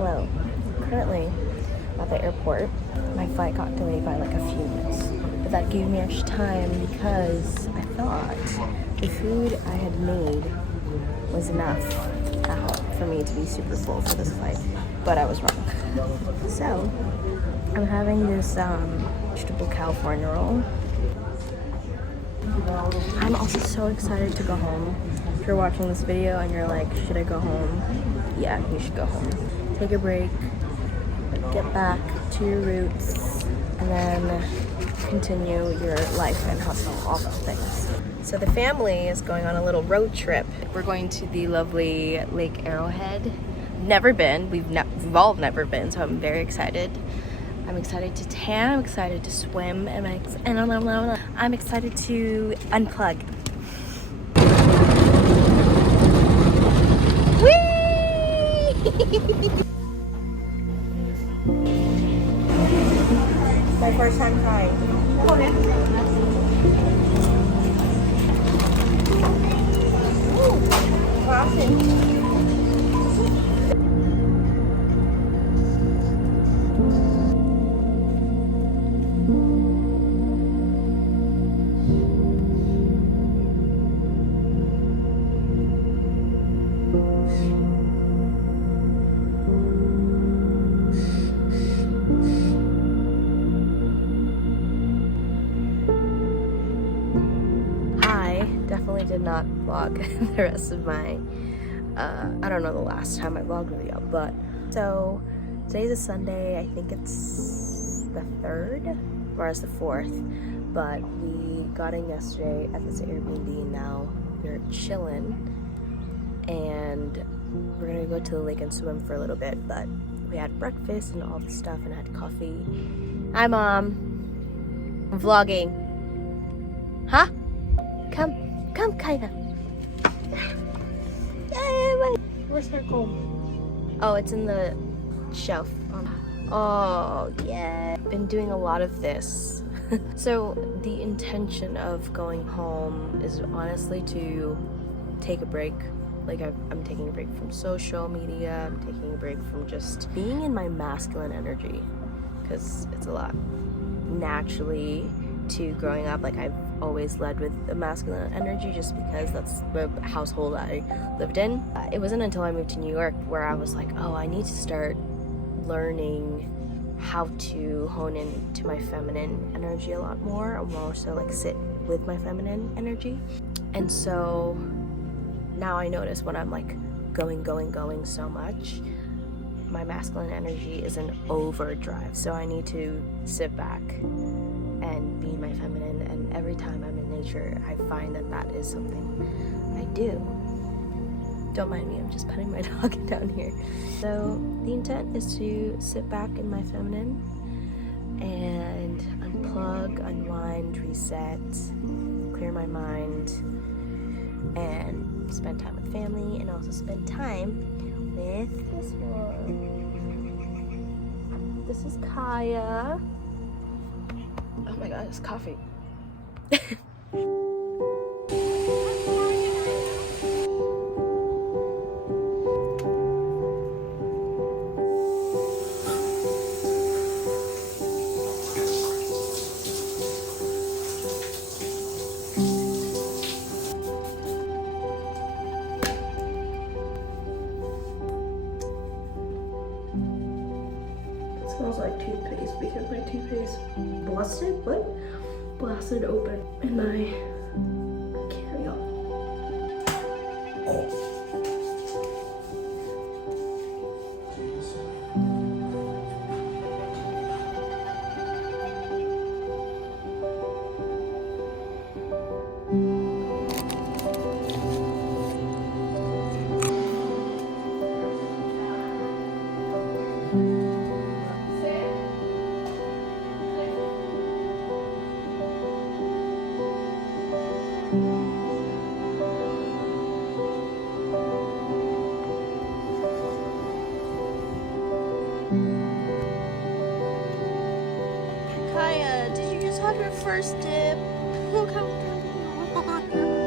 Hello. Currently at the airport. My flight got delayed by like a few minutes, but that gave me extra time because I thought the food I had made was enough at home for me to be super full for this flight, but I was wrong. So I'm having this vegetable California roll. I'm also so excited to go home. If you're watching this video and you're like, should I go home? Yeah, you should go home. Take a break, get back to your roots, and then continue your life and hustle, all those things. So the family is going on a little road trip. We're going to the lovely Lake Arrowhead. Never been, we've all never been, so I'm very excited. I'm excited to tan, I'm excited to swim, and I'm excited to unplug. Whee! My first time trying. Ooh, classic. Definitely did not vlog the rest of my I don't know the last time I vlogged with y'all, but so today's a Sunday. I think it's the 3rd or it's the 4th, but we got in yesterday at this Airbnb and now we're chilling and we're gonna go to the lake and swim for a little bit. But we had breakfast and all this stuff and had coffee. Hi Mom, I'm vlogging. Huh? Come, Kaida. Where's her comb? Oh, it's in the shelf. Oh, yeah. Been doing a lot of this. So the intention of going home is honestly to take a break. Like I'm taking a break from social media. I'm taking a break from just being in my masculine energy because it's a lot. Naturally, to growing up, like I've always led with the masculine energy just because that's the household I lived in. It wasn't until I moved to New York where I was like, oh, I need to start learning how to hone into my feminine energy a lot more so like sit with my feminine energy. And so now I notice when I'm like going so much, my masculine energy is in overdrive, so I need to sit back and be my feminine, and every time I'm in nature I find that is something I do. Don't mind me, I'm just petting my dog down here. So the intent is to sit back in my feminine and unplug, unwind, reset, clear my mind, and spend time with family, and also spend time with this one. This is Kaya. Oh my god, it's coffee. It smells like toothpaste because my toothpaste blasted open in my carry-on. Kaya, did you just have your first dip? Look how pretty you are.